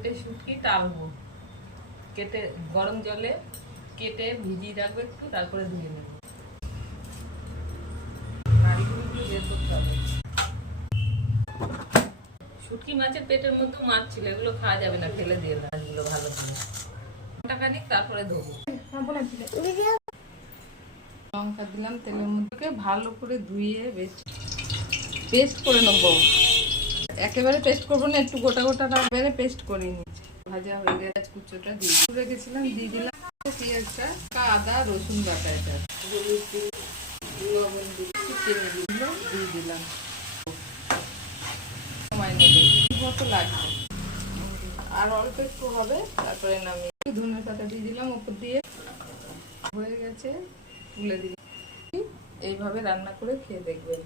4টে শুটকি টালবো, কেটে গরম জলে কেটে ভিজিয়ে রাখবো একটু, তারপরে ধুয়ে নেবো। নাড়িগুলো বের করতে হবে। শুটকি মাছের পেটের মধ্যে মাছ ছিল, এগুলো খাওয়া যাবে না, ফেলে দিয়ে মাছগুলো ভালো করে টাকানি, তারপরে ধোবো। লঙ্কা দিলাম তেলের মধ্যে, ভালো করে ধুয়ে পেস্ট করে নেবো। একেবারে পেস্ট করবো না, একটু গোটা গোটা একেবারে পেস্ট করে নিচ্ছি। ভাজা হয়ে গেছে, কুচোটা দিয়ে রেখেছিলাম, দিয়ে দিলাম পেঁয়াজটা, আদা রসুন বাটা, এটা লবণ দিয়ে দিলাম, সময় নেবে মতো লাগবে, আর অল্প একটু হবে, তারপরে নামিয়ে ধনে পাতা দিয়ে দিলাম উপর দিয়ে। হয়ে গেছে, তুলে দিলাম। এইভাবে রান্না করে খেয়ে দেখবেন।